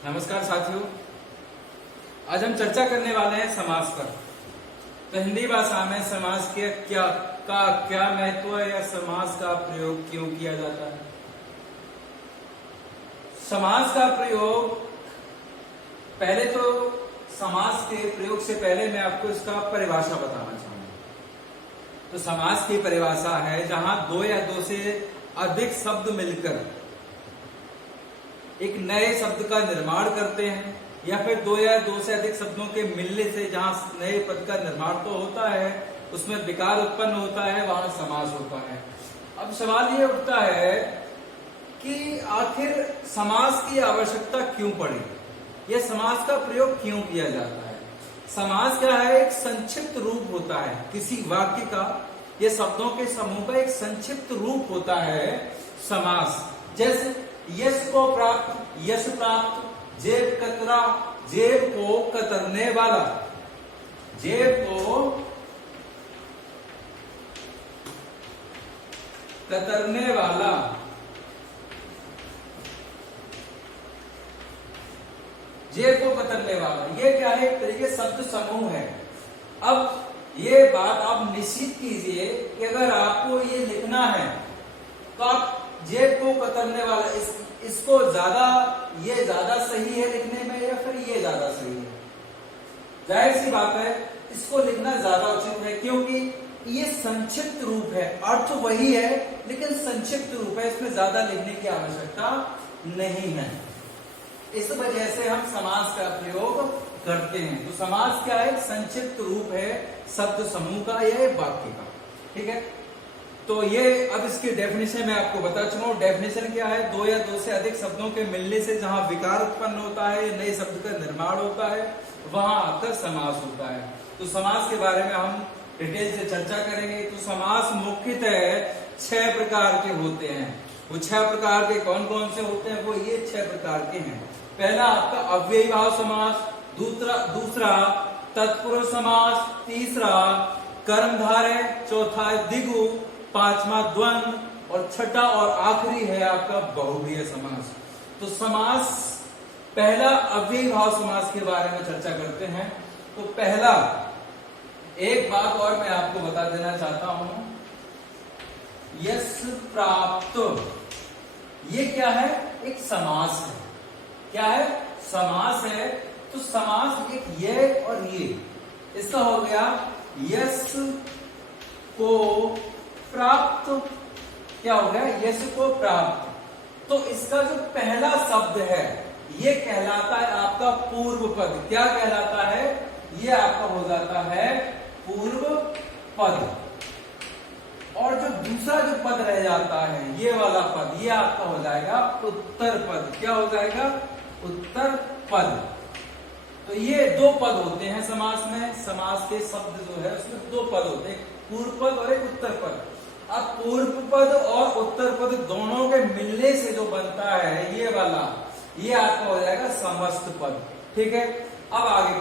नमस्कार साथियों, आज हम चर्चा करने वाले हैं समास पर। तो हिंदी भाषा में समास के क्या महत्व है या समास का प्रयोग क्यों किया जाता है। समास का प्रयोग, पहले तो समास के प्रयोग से पहले मैं आपको इसका परिभाषा बताना चाहूंगा। तो समास की परिभाषा है जहां दो या दो से अधिक शब्द मिलकर एक नए शब्द का निर्माण करते हैं, या फिर दो या दो से अधिक शब्दों के मिलने से जहां नए पद का निर्माण तो होता है, उसमें विकार उत्पन्न होता है, वहां समास होता है। अब सवाल ये उठता है कि आखिर समास की आवश्यकता क्यों पड़ी, यह समास का प्रयोग क्यों किया जाता है। समास क्या है? एक संक्षिप्त रूप होता है किसी वाक्य का, यह शब्दों के समूह का एक संक्षिप्त रूप होता है समास। जैसे यश को प्राप्त, यश प्राप्त, जेब कतरा, जेब को कतरने वाला, जेब को कतरने वाला, जेब को कतरने वाला, ये क्या है? एक तरीके शब्द समूह है। अब ये बात आप निश्चित कीजिए कि अगर आपको ये लिखना है तो आप जेब को कतरने वाला, इसको ये ज्यादा सही है लिखने में या फिर ये ज्यादा सही है? जाहिर सी बात है, इसको लिखना ज्यादा उचित है, क्योंकि ये संक्षिप्त रूप है। अर्थ वही है लेकिन संक्षिप्त रूप है, इसमें ज्यादा लिखने की आवश्यकता नहीं है। इस वजह से हम समास का प्रयोग करते हैं। तो समास क्या है? संक्षिप्त रूप है शब्द समूह का या वाक्य का। ठीक है, तो ये अब इसकी डेफिनेशन मैं आपको बता चुका हूं। डेफिनेशन क्या है? दो या दो से अधिक शब्दों के मिलने से जहां विकार उत्पन्न होता है, नए शब्द का निर्माण होता है, वहां आकर समास होता है। तो समास के बारे में हम डिटेल से चर्चा करेंगे। तो समास मुख्यतः 6 प्रकार के होते हैं। वो 6 प्रकार के कौन कौन से होते हैं? वो ये 6 प्रकार के हैं। पहला आपका अव्ययी भाव समास, दूसरा तत्पुरुष समास, तीसरा कर्मधारय, चौथा दिगु, पांचवा द्वंद्व और छठा और आखिरी है आपका बहुव्रीहि समास। तो समास, पहला अव्ययी भाव समास के बारे में चर्चा करते हैं। तो पहला, एक बात और मैं आपको बता देना चाहता हूं, यश प्राप्त, ये क्या है? एक समास है। क्या है? समास है। तो समास एक ये और ये, इसका हो गया यश को प्राप्त। क्या हो गया? यश को प्राप्त। तो इसका जो पहला शब्द है ये कहलाता है आपका पूर्व पद। क्या कहलाता है? ये आपका हो जाता है पूर्व पद। और जो दूसरा जो पद रह जाता है, ये वाला पद, ये आपका हो जाएगा उत्तर पद। क्या हो जाएगा? उत्तर पद। तो ये 2 पद होते हैं समास में। समास के शब्द जो है उसमें 2 पद होते हैं, पूर्व पद और एक उत्तर पद। अब पूर्व पद और उत्तर पद दोनों के मिलने से जो बनता है ये वाला, ये आपका हो जाएगा समस्त पद। ठीक है, अब आगे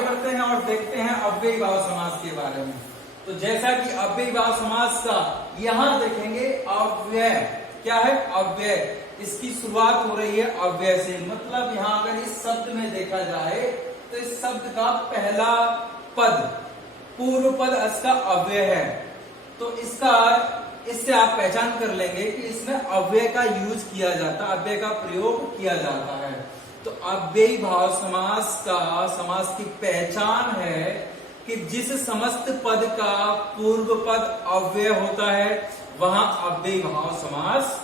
बढ़ते हैं और देखते हैं अव्ययी भाव समास के बारे में। तो जैसा कि अव्ययी भाव समास का यहां देखेंगे, अव्यय क्या है? अव्यय, इसकी शुरुआत हो रही है अव्यय से। मतलब यहां अगर इस शब्द में देखा जाए तो इस शब्द का पहला पद, पूर्व पद इसका अव्यय है। तो इससे आप पहचान कर लेंगे कि इसमें अव्यय का यूज किया जाता है, अव्यय का प्रयोग किया जाता है। तो अव्ययी भाव समास की पहचान है कि जिस समस्त पद का पूर्व पद अव्यय होता है वहां अव्ययी भाव समास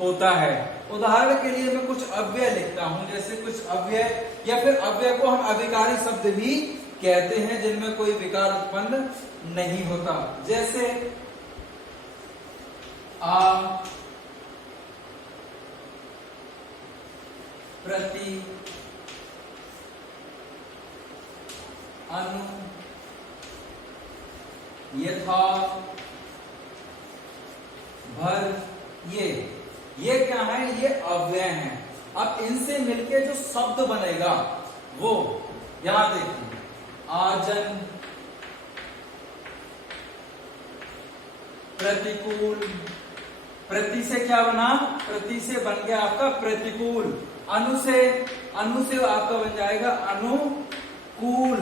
होता है। उदाहरण के लिए मैं कुछ अव्यय लिखता हूं, जैसे कुछ अव्यय, या फिर अव्यय को हम अविकारी शब्द भी कहते हैं जिनमें कोई विकार उत्पन्न नहीं होता। जैसे प्रति, अनु, यथा, भर, ये क्या है? ये अव्यय हैं। अब इनसे मिलके जो शब्द बनेगा वो यहां देखिए, आजन, प्रतिकूल, प्रति से क्या बना, प्रति से बन गया आपका प्रतिकूल, अनु से आपका बन जाएगा अनुकूल,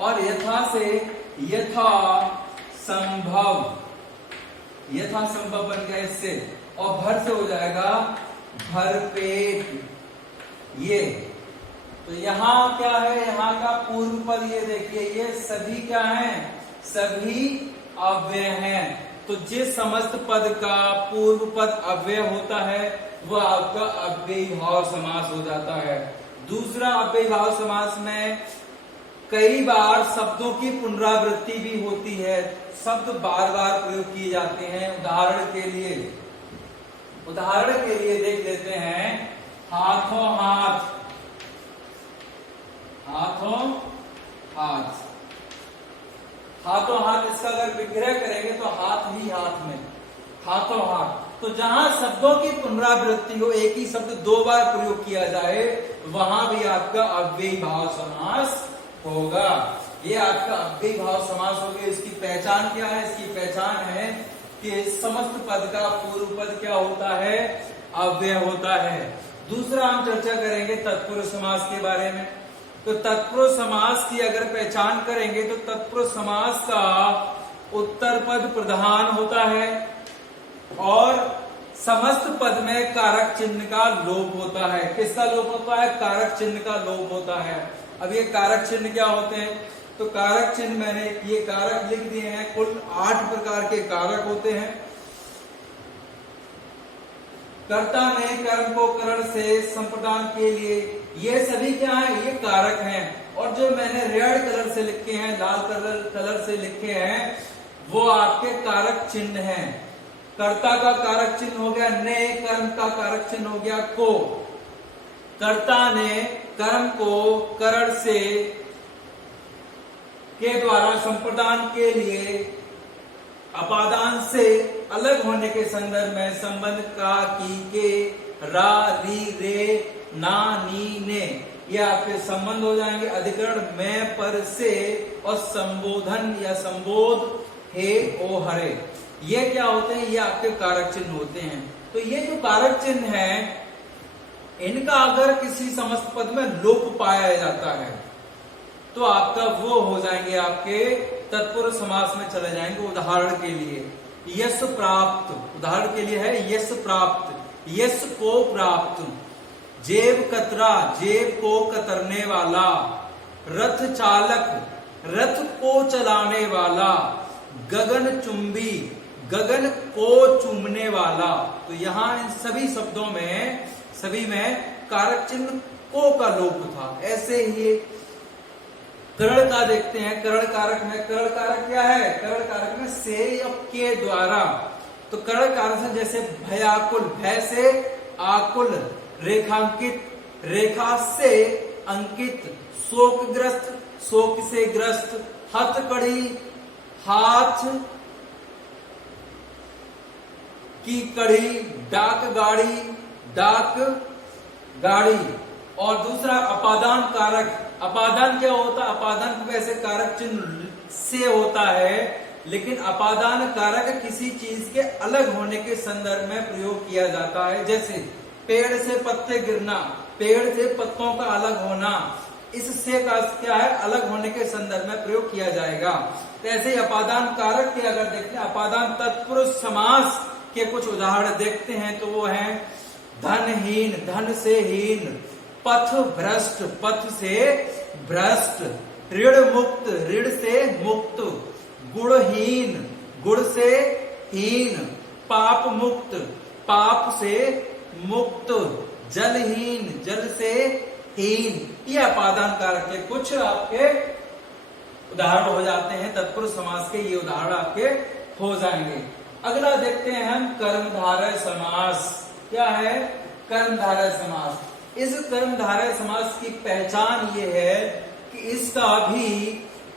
और यथा से यथा संभव बन गया इससे, और भर से हो जाएगा भरपेट। ये तो यहाँ क्या है, यहाँ का पूर्व पद ये देखिए, ये सभी क्या हैं, सभी अव्यय हैं। तो जिस समस्त पद का पूर्व पद अव्यय होता है वह आपका अव्ययी भाव समास हो जाता है। दूसरा अव्ययी भाव समास में कई बार शब्दों की पुनरावृत्ति भी होती है, शब्द बार बार प्रयोग किए जाते हैं। उदाहरण के लिए देख लेते हैं, हाथों हाथ, इसका अगर विग्रह करेंगे तो हाथ ही हाथ में, हाथों हाथ। तो जहां शब्दों की पुनरावृत्ति हो, एक ही शब्द दो बार प्रयोग किया जाए, वहां भी आपका अव्ययी भाव समास होगा। ये आपका अव्ययी भाव समास हो गया। इसकी पहचान क्या है, इसकी पहचान है कि समस्त पद का पूर्व पद क्या होता है, अव्यय होता है। दूसरा हम चर्चा करेंगे तत्पुरुष समास के बारे में। तो तत्पुरुष समास की अगर पहचान करेंगे तो तत्पुरुष समास का उत्तर पद प्रधान होता है और समस्त पद में कारक चिन्ह का लोप होता है। किसका लोप होता है, कारक चिन्ह का लोप होता है। अब ये कारक चिन्ह क्या होते हैं, तो कारक चिन्ह मैंने ये कारक लिख दिए हैं, कुल 8 प्रकार के कारक होते हैं। कर्ता ने कर्म को करण से संप्रदान के लिए, ये सभी क्या है, ये कारक हैं। और जो मैंने रेड कलर से लिखे हैं, लाल कलर से लिखे हैं, वो आपके कारक चिन्ह हैं। कर्ता का कारक चिन्ह हो गया ने, कर्म का कारक चिन्ह हो गया को। कर्ता ने कर्म को करण से के द्वारा संप्रदान के लिए अपादान से अलग होने के संदर्भ में संबंध का, की, के, रा, री, रे, ना, नी, ने, ये आपके संबंध हो जाएंगे। अधिकरण में, पर, से, और संबोधन या संबोध, हे, ओ, हरे, ये क्या होते हैं, ये आपके कारक चिन्ह होते हैं। तो ये जो कारक चिन्ह है, इनका अगर किसी समस्त पद में लोप पाया जाता है तो आपका वो हो जाएंगे, आपके तत्पुरुष समास में चले जाएंगे। उदाहरण के लिए यश प्राप्त, उदाहरण के लिए है यश प्राप्त, यश को प्राप्त। जेब कतरा, जेब को कतरने वाला। रथ चालक, रथ को चलाने वाला। गगन चुंबी, गगन को चूमने वाला। तो यहां इन सभी शब्दों में, सभी में कारक चिन्ह को का लोप था। ऐसे ही करण का देखते हैं, करण कारक में, करण कारक क्या है, करण कारक में से या के द्वारा। तो करण कारक से जैसे भयाकुल, भय से आकुल, रेखांकित, रेखा से अंकित, शोकग्रस्त, शोक से ग्रस्त, हथकड़ी, हाथ की कड़ी, डाक गाड़ी, डाक गाड़ी। और दूसरा अपादान कारक, अपादान क्या होता है, अपादान वैसे कारक चिन्ह से होता है, लेकिन अपादान कारक किसी चीज के अलग होने के संदर्भ में प्रयोग किया जाता है। जैसे पेड़ से पत्ते गिरना, पेड़ से पत्तों का अलग होना, इससे का क्या है, अलग होने के संदर्भ में प्रयोग किया जाएगा। तो ऐसे ही अपादान कारक के अगर देखते हैं, अपादान तत्पुरुष समास के कुछ उदाहरण देखते हैं तो वो है धनहीन, धन से हीन। पथ भ्रष्ट, पथ से भ्रष्ट। ऋण मुक्त, ऋण से मुक्त। गुणहीन, गुण से हीन। पाप मुक्त, पाप से मुक्त। जलहीन, जल से हीन। ये अपादान कारक के कुछ आपके उदाहरण हो जाते हैं, तत्पुरुष समास के ये उदाहरण आपके हो जाएंगे। अगला देखते हैं हम कर्मधारय समास। क्या है, कर्मधारय समास। इस कर्मधारय समास की पहचान ये है कि इसका भी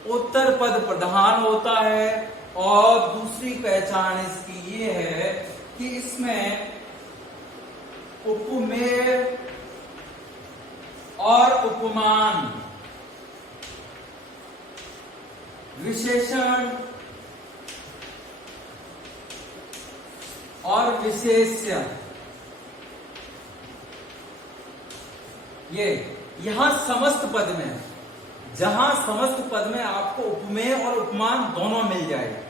उत्तर पद प्रधान होता है, और दूसरी पहचान इसकी ये है कि इसमें उपमेय और उपमान, विशेषण विशेष्य, ये यहां समस्त पद में, जहां समस्त पद में आपको उपमेय और उपमान दोनों मिल जाएगा।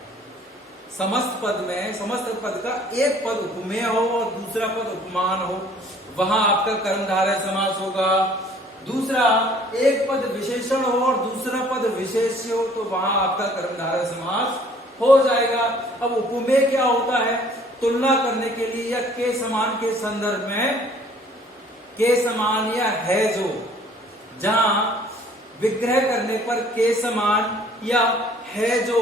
समस्त पद में, समस्त पद का एक पद उपमेय हो और दूसरा पद उपमान हो, वहां आपका कर्मधारय समास होगा। दूसरा, एक पद विशेषण हो और दूसरा पद विशेष्य हो, तो वहां आपका कर्मधारय समास हो जाएगा। अब उपमेय क्या होता है? तुलना करने के लिए या के समान के संदर्भ में, के समान या है जो, जहां विग्रह करने पर के समान या है जो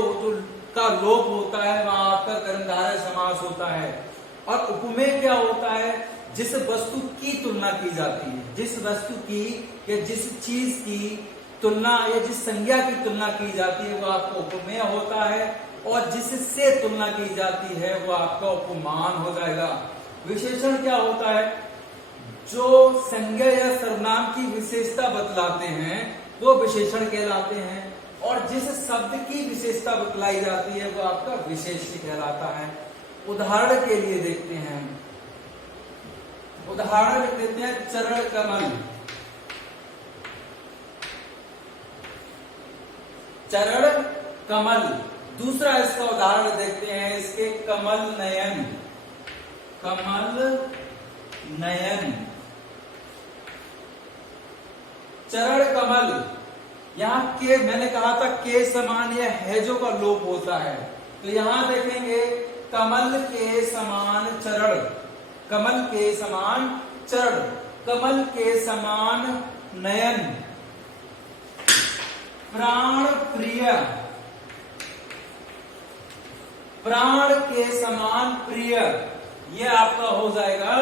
का लोप होता है, वहां आपका कर्मधारय समास होता है। और उपमेय क्या होता है? जिस वस्तु की तुलना की जाती है, जिस वस्तु की या जिस चीज की तुलना या जिस संज्ञा की तुलना की जाती है, वो आपका उपमेय होता है। और जिससे तुलना की जाती है वो आपका उपमान हो जाएगा। विशेषण क्या होता है? जो संज्ञा या सर्वनाम की विशेषता बतलाते हैं वो विशेषण कहलाते हैं, और जिस शब्द की विशेषता बतलाई जाती है वो आपका विशेष्य कहलाता है। उदाहरण के लिए देखते हैं, उदाहरण देते हैं चरण कमल। चरण कमल। दूसरा इसका उदाहरण देखते हैं, इसके कमल नयन। कमल नयन, चरण कमल। यहां के, मैंने कहा था के समान या हैजो का लोप होता है, तो यहां देखेंगे कमल के समान चरण, कमल के समान चरण, कमल के समान नयन, प्राण प्रिय, प्राण के समान प्रिय, यह आपका हो जाएगा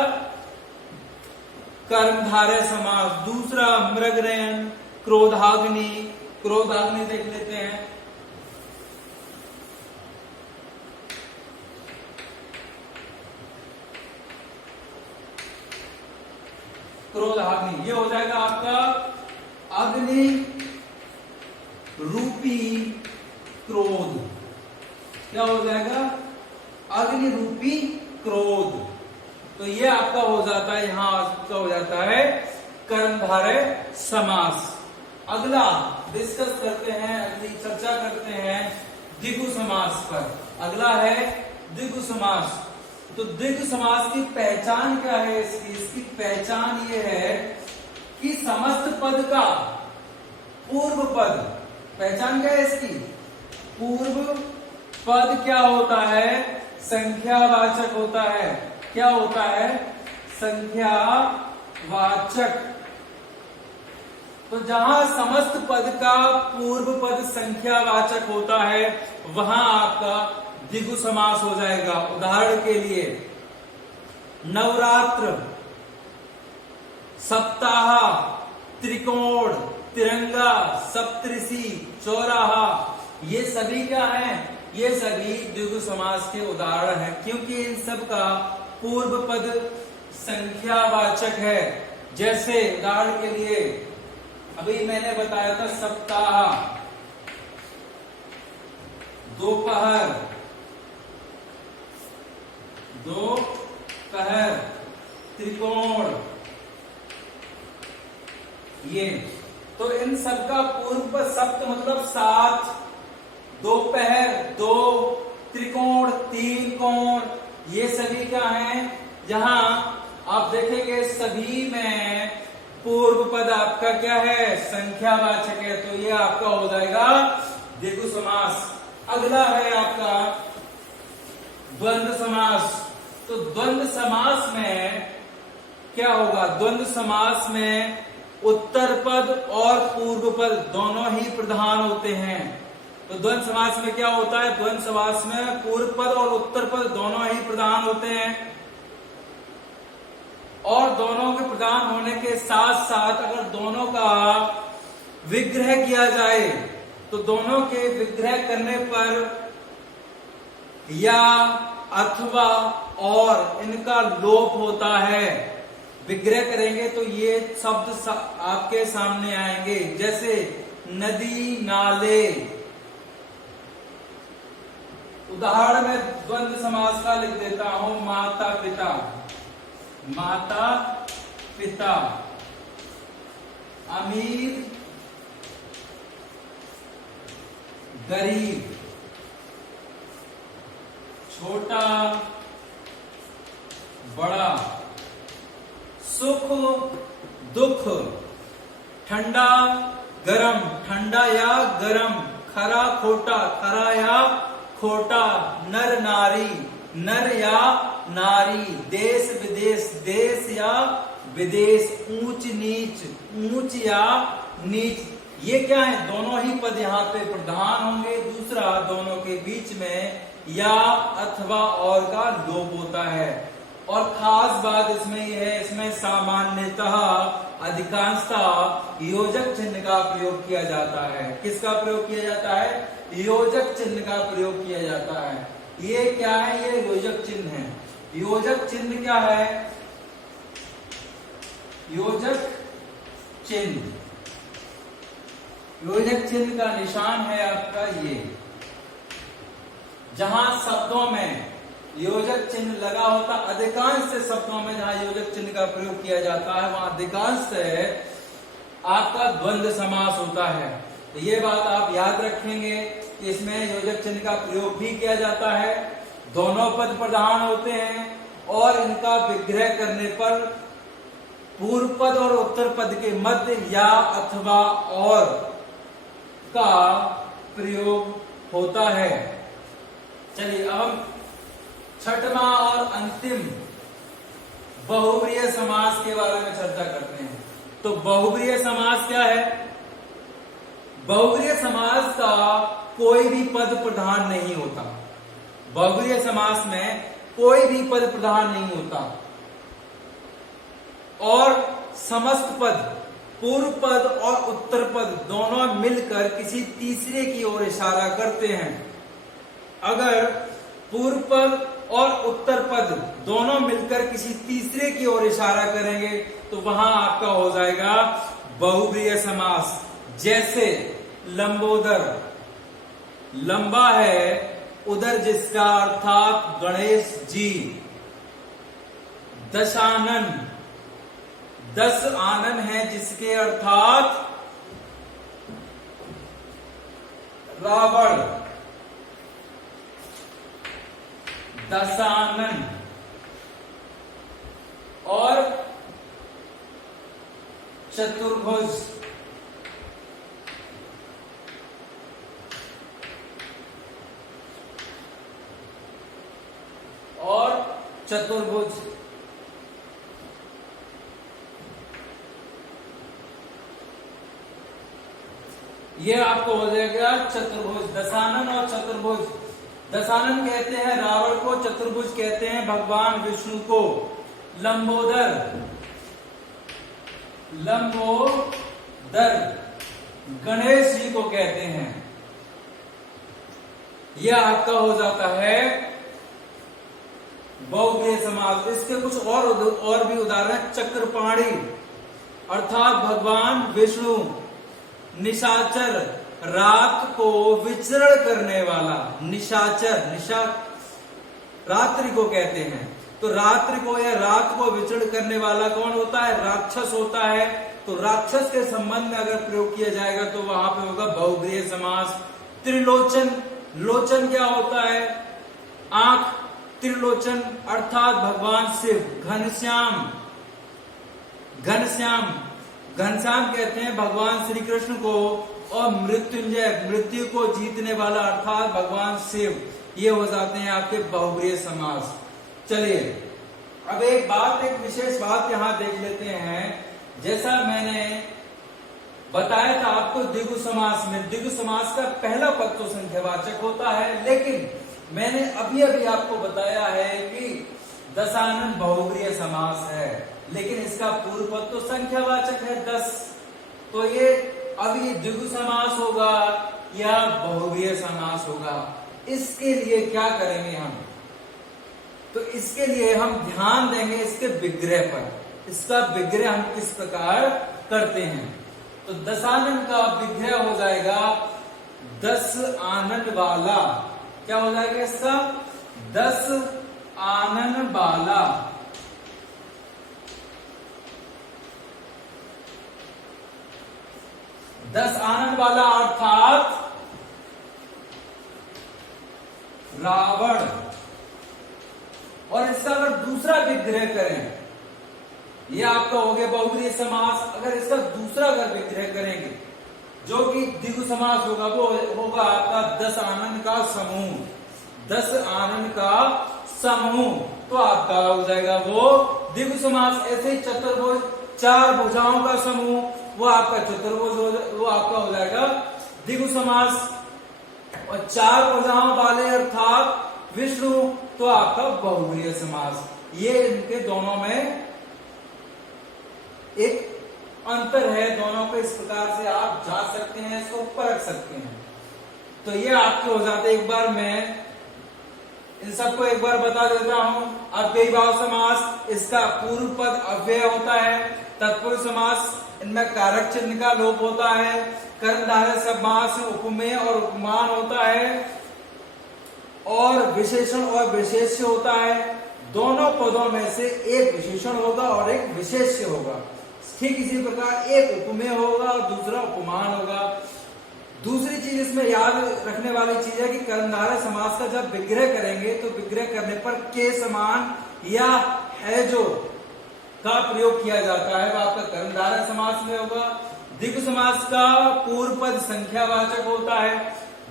कर्मधारय समास। दूसरा मृगनयन, क्रोधाग्नि। क्रोधाग्नि देख लेते हैं। क्रोधाग्नि, ये हो जाएगा आपका अग्नि रूपी क्रोध। क्या हो जाएगा? अग्नि रूपी क्रोध। तो ये आपका हो जाता है, यहां आपका हो जाता है कर्मधारय समास। अगला डिस्कस करते हैं, अगली चर्चा करते हैं द्विगु समास पर। अगला है द्विगु समास। तो द्विगु समास की पहचान क्या है? इसकी पहचान ये है कि समस्त पद का पूर्व पद, पहचान क्या है इसकी? पूर्व पद क्या होता है? संख्यावाचक होता है। क्या होता है? संख्यावाचक। तो जहां समस्त पद का पूर्व पद संख्यावाचक होता है वहां आपका द्विगु समास हो जाएगा। उदाहरण के लिए नवरात्र, सप्ताह, त्रिकोण, तिरंगा, सप्तऋषि, चौराहा, ये सभी क्या हैं? ये सभी द्विगु समास के उदाहरण हैं, क्योंकि इन सब का पूर्व पद संख्यावाचक है। जैसे उदाहरण के लिए अभी मैंने बताया था सप्ताह, दोपहर, दोपहर, त्रिकोण, ये तो इन सब का पूर्व पद सप्त मतलब 7, दोपहर 2, त्रिकोण 3 कोण, ये सभी क्या हैं? जहां आप देखेंगे सभी में पूर्व पद आपका क्या है? संख्यावाचक है, तो ये आपका हो जाएगा द्विगु समास। अगला है आपका द्वंद्व समास। तो द्वंद्व समास में क्या होगा? द्वंद्व समास में उत्तर पद और पूर्व पद दोनों ही प्रधान होते हैं। तो द्वंद्व समास में क्या होता है? द्वंद्व समास में पूर्व पद और उत्तर पद दोनों ही प्रधान होते हैं, और दोनों के प्रधान होने के साथ साथ अगर दोनों का विग्रह किया जाए तो दोनों के विग्रह करने पर या, अथवा और इनका लोप होता है। विग्रह करेंगे तो ये शब्द आपके सामने आएंगे, जैसे नदी, नाले, उदाहरण में द्वंद्व समास का लिख देता हूं, माता पिता, माता पिता, अमीर गरीब, छोटा बड़ा, सुख दुख, ठंडा गरम, ठंडा या गरम, खरा खोटा, खरा या खोटा, नर नारी, नर या नारी, देश विदेश, देश या विदेश, ऊंच नीच, ऊंच या नीच। ये क्या है? दोनों ही पद यहाँ पे प्रधान होंगे। दूसरा, दोनों के बीच में या अथवा और का लोप होता है। और खास बात इसमें यह है, इसमें सामान्यतः अधिकांशतः योजक चिन्ह का प्रयोग किया जाता है। किसका प्रयोग किया जाता है? योजक चिन्ह का प्रयोग किया जाता है। ये क्या है? ये योजक चिन्ह है। योजक चिन्ह क्या है? योजक चिन्ह, योजक चिन्ह का निशान है आपका ये। जहां शब्दों में योजक चिन्ह लगा होता, अधिकांश से शब्दों में जहां योजक चिन्ह का प्रयोग किया जाता है वहां अधिकांश से आपका द्वंद्व समास होता है। तो ये बात आप याद रखेंगे कि इसमें योजक चिन्ह का प्रयोग भी किया जाता है। दोनों पद प्रधान होते हैं और इनका विग्रह करने पर पूर्व पद और उत्तर पद के मध्य या अथवा और का प्रयोग होता है। चलिए अब हम छठवां और अंतिम बहुब्रीहि समास के बारे में चर्चा करते हैं। तो बहुब्रीहि समास क्या है? बहुब्रीहि समास का कोई भी पद प्रधान नहीं होता। बहुब्रीहि समास में कोई भी पद प्रधान नहीं होता और समस्त पद, पूर्व पद और उत्तर पद दोनों मिलकर किसी तीसरे की ओर इशारा करते हैं। अगर पूर्व पद और उत्तर पद दोनों मिलकर किसी तीसरे की ओर इशारा करेंगे तो वहां आपका हो जाएगा बहुब्रीहि समास। जैसे लंबोदर, लंबा है उदर जिसका, अर्थात गणेश जी। दशानन, 10 आनन है जिसके, अर्थात रावण। दशानन। और चतुर्भुज, और चतुर्भुज। ये आपको हो जाएगा चतुर्भुज, दशानन और चतुर्भुज। दशानन कहते हैं रावण को, चतुर्भुज कहते हैं भगवान विष्णु को। लंबोदर, लंबोदर गणेश जी को कहते हैं। यह आपका हो जाता है बहुब्रीहि समास। इसके कुछ और भी उदाहरण। चक्रपाणी अर्थात भगवान विष्णु। निशाचर, रात को विचरण करने वाला। निशाचर, रात्रि को कहते हैं। तो रात्रि को या रात को विचरण करने वाला कौन होता है? राक्षस होता है। तो राक्षस के संबंध में अगर प्रयोग किया जाएगा तो वहां पे होगा बहुब्रीहि समास। त्रिलोचन, लोचन क्या होता है? आंख। त्रिलोचन अर्थात भगवान शिव। घनश्याम, घनश्याम, घनश्याम कहते हैं भगवान श्री कृष्ण को। और मृत्युंजय, मृत्यु को जीतने वाला अर्थात भगवान शिव। ये हो जाते हैं आपके बहुब्रीहि समास। चलिए अब एक विशेष बात यहां देख लेते हैं। जैसा मैंने बताया था आपको द्विगु समास में, द्विगु समास का पहला पद तो संख्यावाचक होता है, लेकिन मैंने अभी आपको बताया है कि दशानन बहुब्रीहि समास है, लेकिन इसका पूर्व पद तो संख्यावाचक है 10। तो ये अब ये द्विगु समास होगा या बहुब्रीहि समास होगा? इसके लिए क्या करेंगे हम? तो इसके लिए हम ध्यान देंगे इसके विग्रह पर। इसका विग्रह हम किस प्रकार करते हैं? तो दशानन का विग्रह हो जाएगा 10 आनन वाला। क्या हो जाएगा इसका? 10 आनन बाला। 10 आनन बाला अर्थात रावण। और इसका अगर दूसरा विग्रह करें, ये आपका हो गया बहुब्रीहि समास। अगर इसका दूसरा अगर विग्रह करेंगे जो कि द्विगु समास होगा, वो होगा आपका 10 आनन का समूह। 10 आनन का समूह तो आपका हो जाएगा वो द्विगु समास। ऐसे ही चतुर्भुज, 4 भुजाओं का समूह, वो आपका चतुर्भुज वो आपका हो जाएगा द्विगु समास। और 4 भुजाओं वाले अर्थात विष्णु तो आपका बहुब्रीहि समास। ये इनके दोनों में एक अंतर है, दोनों को इस प्रकार से आप जांच सकते हैं, इसको परख सकते हैं। तो ये आपके हो जाते। एक बार मैं इन सबको एक बार बता देता हूं। अव्ययीभाव समास, इसका पूर्व पद अव्यय होता है। तत्पुरुष समास, इनमें कारक चिन्ह का लोप होता है। कर्मधारय समास में उपमेय और उपमान होता है, और विशेषण और विशेष्य होता है। दोनों पदों में से एक विशेषण होगा और एक विशेष्य होगा। ठीक इसी प्रकार एक उपमेय होगा और दूसरा उपमान होगा। दूसरी चीज इसमें याद रखने वाली चीज है कि कर्मधारय समास का जब विग्रह करेंगे तो विग्रह करने पर के समान या है जो का प्रयोग किया जाता है, वो आपका कर्मधारय समास में होगा। द्विगु समास का पूर्व पद संख्यावाचक होता है।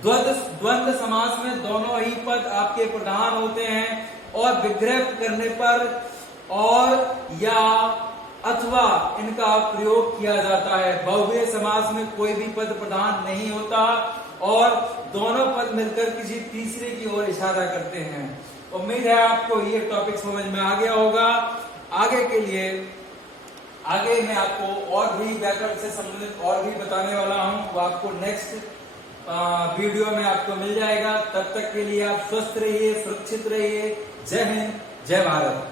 द्वंद्व समास में दोनों ही पद आपके प्रधान होते हैं, और विग्रह करने पर और या अथवा इनका प्रयोग किया जाता है। बहुब्रीहि समास में कोई भी पद प्रधान नहीं होता और दोनों पद मिलकर किसी तीसरे की ओर इशारा करते हैं। उम्मीद है आपको ये टॉपिक समझ में आ गया होगा। आगे के लिए आगे मैं आपको और भी व्याकरण से संबंधित और भी बताने वाला हूं, वो आपको नेक्स्ट वीडियो में आपको मिल जाएगा। तब तक के लिए आप स्वस्थ रहिए, सुरक्षित रहिए। जय हिंद, जय भारत।